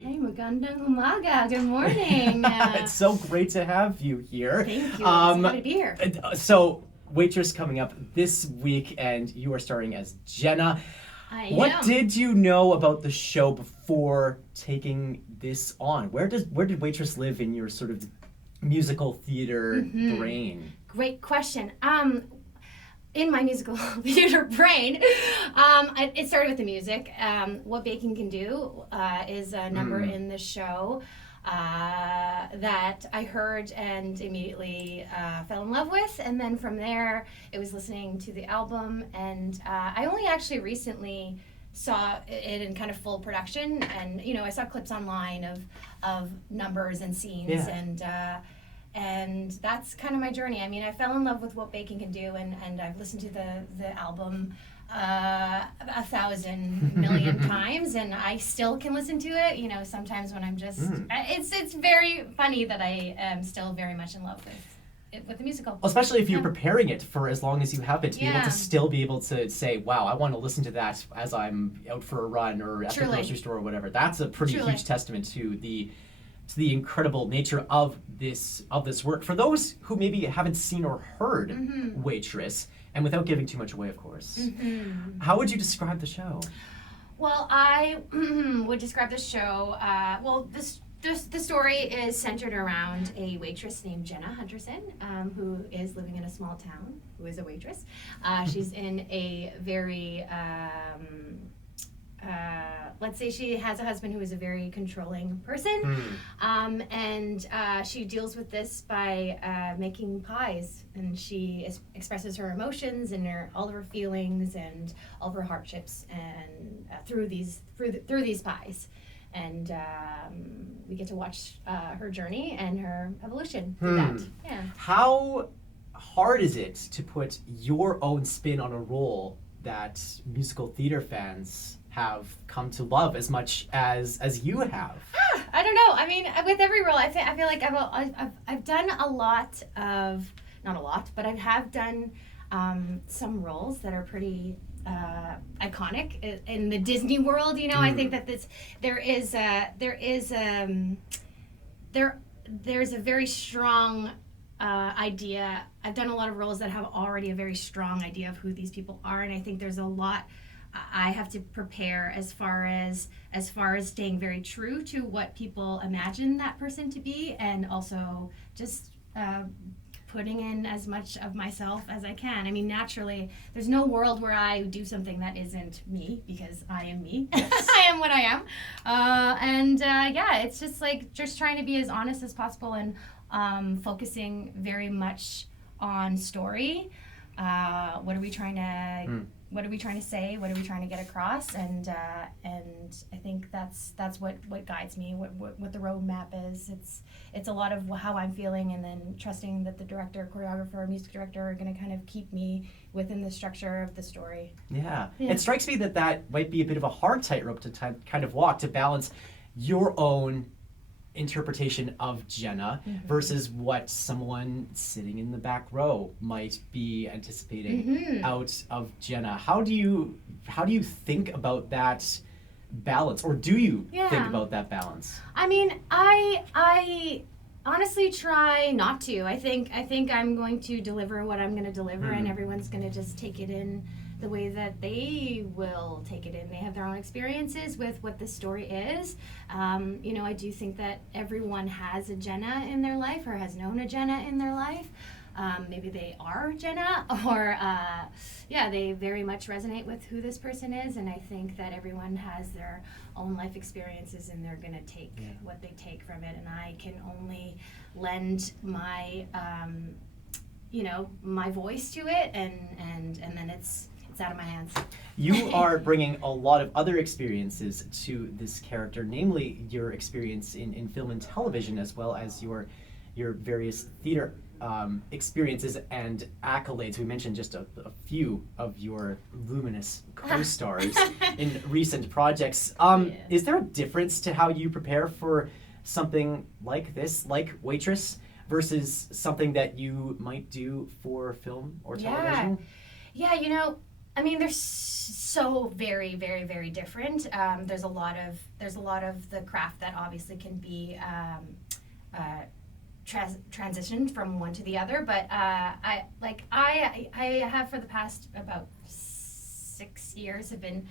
Hey, magandang umaga. Good morning. It's so great to have you here. Thank you. It's happy to be here. So, Waitress coming up this week, and you are starring as Jenna. What did you know about the show before taking this on? Where did Waitress live in your sort of musical theater brain? Great question. In my musical theater brain, it started with the music. What Baking Can Do is a number in the show that I heard and immediately fell in love with. And then from there, it was listening to the album. And I only actually recently saw it in kind of full production. And, I saw clips online of numbers and scenes. Yeah. And that's kind of my journey. I mean, I fell in love with What Baking Can Do, and I've listened to the album 1,000 million times, and I still can listen to it. Sometimes when I'm just, it's very funny that I am still very much in love with the musical. Well, especially if you're preparing it for as long as you have been, to be able to still be able to say, wow, I want to listen to that as I'm out for a run or at the grocery store or whatever. That's a pretty huge testament to the incredible nature of this work. For those who maybe haven't seen or heard Waitress, and without giving too much away, of course, how would you describe the show? Well, I would describe the show, the story is centered around a waitress named Jenna who is living in a small town, who is a waitress. She's in a very... let's say she has a husband who is a very controlling person, and she deals with this by making pies, and she expresses her emotions and all of her feelings and all of her hardships, and through these pies, and we get to watch her journey and her evolution through that. Yeah. How hard is it to put your own spin on a role that musical theater fans have come to love as much as you have? I don't know. I mean, with every role, I feel like I've done a lot of, not a lot, but I have done some roles that are pretty iconic in the Disney world. I think that there's a very strong idea. I've done a lot of roles that have already a very strong idea of who these people are, and I think there's a lot I have to prepare as far as staying very true to what people imagine that person to be, and also just putting in as much of myself as I can. I mean, naturally, there's no world where I do something that isn't me, because I am me. Yes. I am what I am. It's just trying to be as honest as possible, and focusing very much on story. What are we trying to say? What are we trying to get across? And I think that's what guides me. What the roadmap is. It's a lot of how I'm feeling, and then trusting that the director, choreographer, music director are going to kind of keep me within the structure of the story. Yeah. It strikes me that might be a bit of a hard tightrope to kind of walk, to balance your own interpretation of Jenna versus what someone sitting in the back row might be anticipating out of Jenna. How do you think about that balance, or do you think about that balance? I mean, I honestly try not to. I think I'm going to deliver what I'm going to deliver, and everyone's going to just take it in the way that they will take it in. They have their own experiences with what this story is. I do think that everyone has a Jenna in their life, or has known a Jenna in their life. Maybe they are Jenna, or they very much resonate with who this person is, and I think that everyone has their own life experiences, and they're going to take what they take from it, and I can only lend my my voice to it, and then it's out of my hands. You are bringing a lot of other experiences to this character, namely your experience in film and television, as well as your various theater experiences and accolades. We mentioned just a few of your luminous co-stars in recent projects. Is there a difference to how you prepare for something like this, like Waitress, versus something that you might do for film or television? Yeah, I mean, they're so very, very, very different. There's a lot of the craft that obviously can be transitioned from one to the other. But I have for the past about 6 years have been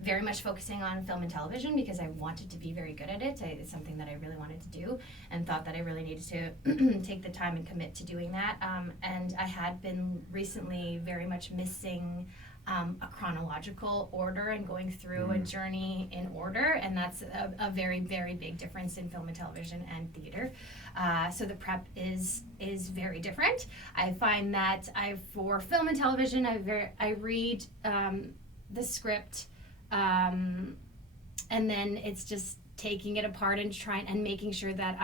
very much focusing on film and television because I wanted to be very good at it. It's something that I really wanted to do and thought that I really needed to take the time and commit to doing that. And I had been recently very much missing a chronological order and going through a journey in order, and that's a very, very big difference in film and television and theater. So the prep is very different. I find that for film and television, I read the script, and then it's just taking it apart and trying and making sure that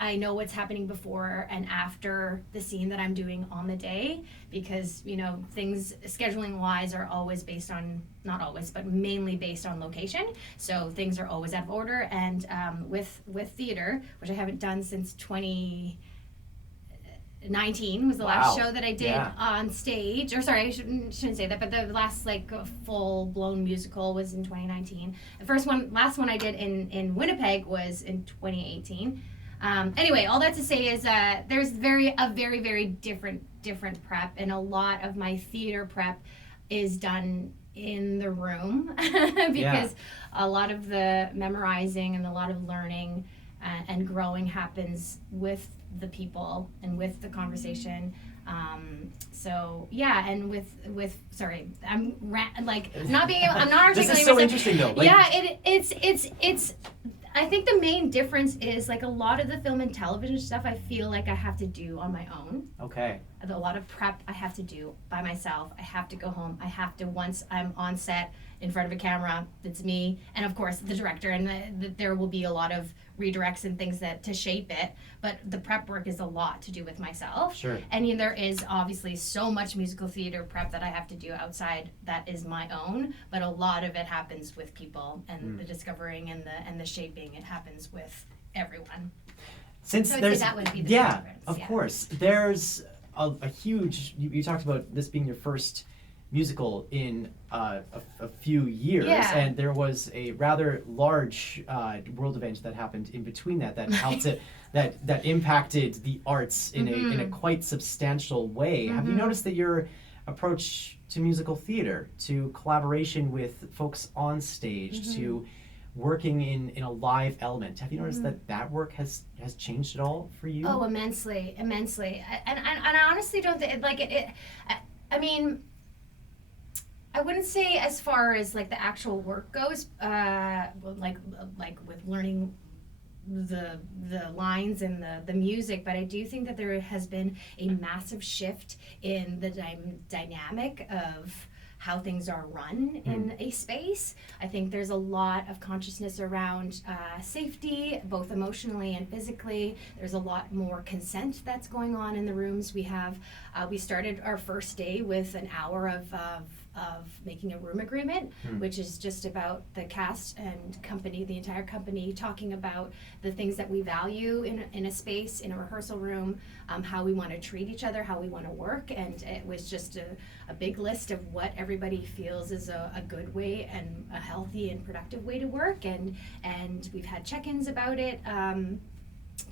I know what's happening before and after the scene that I'm doing on the day, because things scheduling wise are always based on, not always, but mainly based on location, so things are always out of order. And with theater, which I haven't done since 2019 was the last show that I did on stage, or sorry, I shouldn't say that, but the last full-blown musical was in 2019. The last one I did in Winnipeg was in 2018. Anyway, all that to say is there's a very, very different prep, and a lot of my theater prep is done in the room because a lot of the memorizing and a lot of learning and growing happens with the people and with the conversation. And with sorry, I'm not being able, I'm not articulating This is so myself. interesting though. It's I think the main difference is a lot of the film and television stuff I feel like I have to do on my own. Okay. A lot of prep I have to do by myself. I have to go home. I have to, once I'm on set in front of a camera, it's me and of course the director, and there will be a lot of redirects and things to shape it, but the prep work is a lot to do with myself. Sure. And there is obviously so much musical theater prep that I have to do outside that is my own, but a lot of it happens with people, and the discovering and the shaping, it happens with everyone. Since so there's that would be the difference. Of course, there's a huge. You talked about this being your first musical in a few years, and there was a rather large world event that happened in between that helped it that impacted the arts in a quite substantial way. Have you noticed that your approach to musical theater, to collaboration with folks on stage, to working in a live element, have you noticed that work has changed at all for you? Oh, immensely. And I honestly don't think I mean, I wouldn't say as far as the actual work goes, with learning the lines and the music, but I do think that there has been a massive shift in the dynamic of how things are run in a space. I think there's a lot of consciousness around safety, both emotionally and physically. There's a lot more consent that's going on in the rooms. We started our first day with an hour of making a room agreement, which is just about the cast and company, the entire company, talking about the things that we value in a space, in a rehearsal room, how we want to treat each other, how we want to work. And it was just a big list of what everybody feels is a good way and a healthy and productive way to work. And we've had check-ins about it to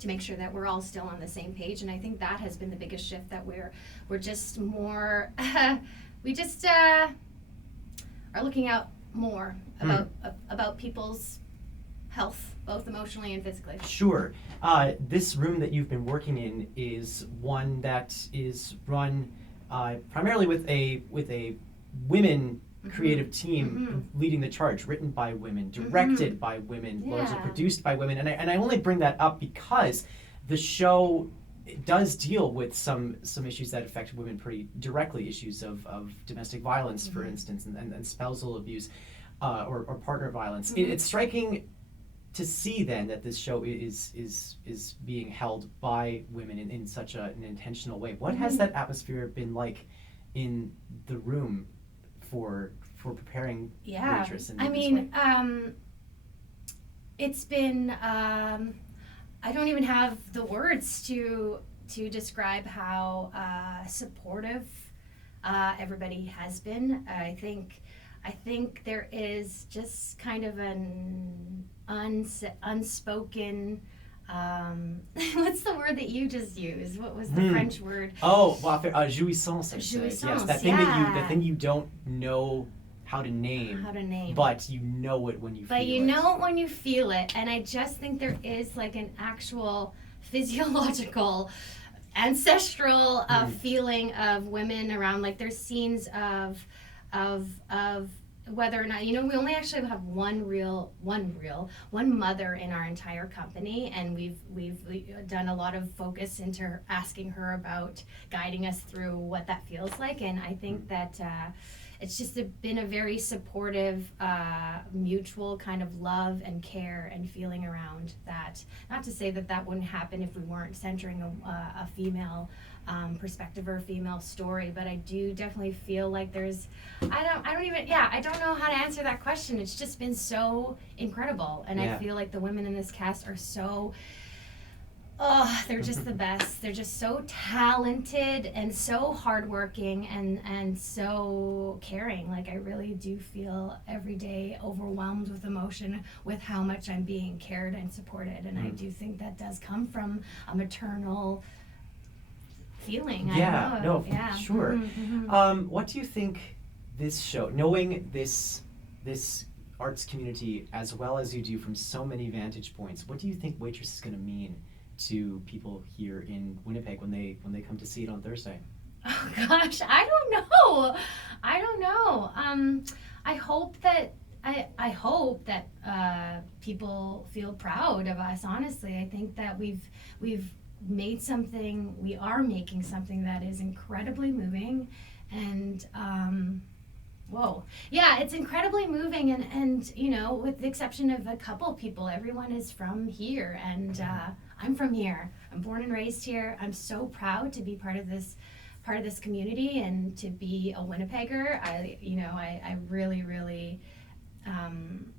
make sure that we're all still on the same page. And I think that has been the biggest shift, that we're just more we just are looking out more about people's health, both emotionally and physically. Sure. This room that you've been working in is one that is run primarily with a women creative team leading the charge, written by women, directed by women, largely produced by women. And I only bring that up because the show does deal with some issues that affect women pretty directly, issues of domestic violence, for instance, and spousal abuse or partner violence. It's striking to see then that this show is being held by women in such an intentional way. What has that atmosphere been like in the room for preparing Waitress? It's been I don't even have the words to describe how supportive Everybody has been. I think there is just kind of an unspoken. What's the word that you just used? What was the French word? Oh, jouissance. Jouissance. Yes, that thing that thing you don't know how to name. But you know it when you feel it. But you know it when you feel it, and I just think there is like an actual physiological, ancestral feeling of women around. Like there's scenes of whether or not, we only actually have one mother in our entire company, and we've done a lot of focus into her, asking her about guiding us through what that feels like. And I think that it's just been a very supportive, mutual kind of love and care and feeling around that. Not to say that wouldn't happen if we weren't centering a female perspective or a female story, but I do definitely feel like there's, I don't know how to answer that question. It's just been so incredible, and I feel like the women in this cast are so, they're just the best. They're just so talented and so hardworking and so caring. Like I really do feel every day overwhelmed with emotion with how much I'm being cared and supported, and I do think that does come from a maternal feeling. Sure. What do you think this show, knowing this arts community as well as you do from so many vantage points, what do you think Waitress is going to mean to people here in Winnipeg when they come to see it on Thursday? Oh gosh, I don't know. I hope that people feel proud of us. Honestly, I think that we are making something that is incredibly moving, and it's incredibly moving, and with the exception of a couple people, everyone is from here, and I'm from here. I'm born and raised here. I'm so proud to be part of this community and to be a Winnipegger. I really, really am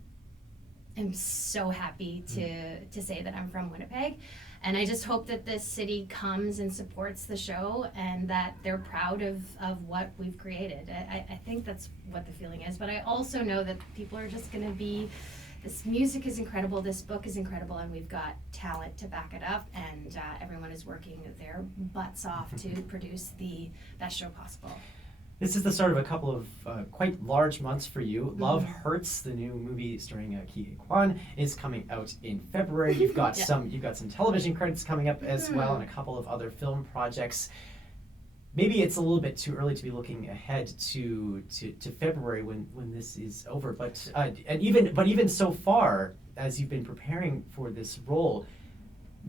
so happy to say that I'm from Winnipeg. And I just hope that this city comes and supports the show, and that they're proud of what we've created. I think that's what the feeling is. But I also know that people are just going to be, this music is incredible, this book is incredible, and we've got talent to back it up, and everyone is working their butts off to produce the best show possible. This is the start of a couple of quite large months for you. Love Hurts, the new movie starring Ki Kwan, is coming out in February. You've got some television credits coming up as well, and a couple of other film projects. Maybe it's a little bit too early to be looking ahead to February when this is over. But even so far, as you've been preparing for this role,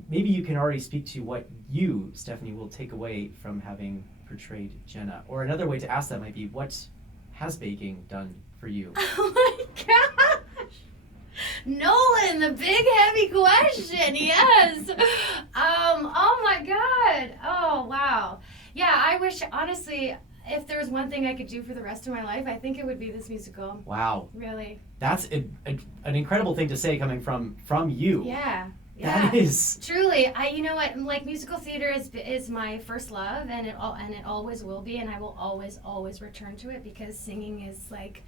maybe you can already speak to what you, Stephanie, will take away from having portrayed Jenna. Or another way to ask that might be, what has baking done for you? Oh my gosh! Nolan, the big heavy question, yes! Oh my god! Oh wow. Yeah, I wish, honestly, if there was one thing I could do for the rest of my life, I think it would be this musical. Wow. Really. That's an incredible thing to say coming from you. Yeah. That is truly. You know what? Like, musical theater is my first love, and it always will be, and I will always return to it, because singing is like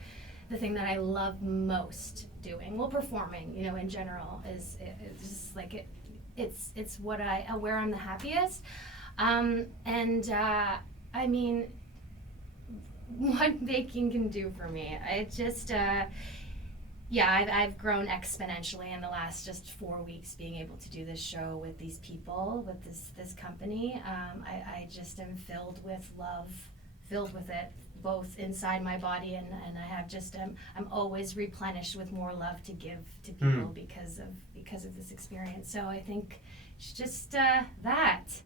the thing that I love most doing. Well, performing, in general is just like it. It's what where I'm the happiest. I mean, what baking can do for me, I've grown exponentially in the last just 4 weeks being able to do this show with these people, with this company. I just am filled with love, filled with it, both inside my body, and I have just I'm always replenished with more love to give to people because of this experience. So I think it's just that.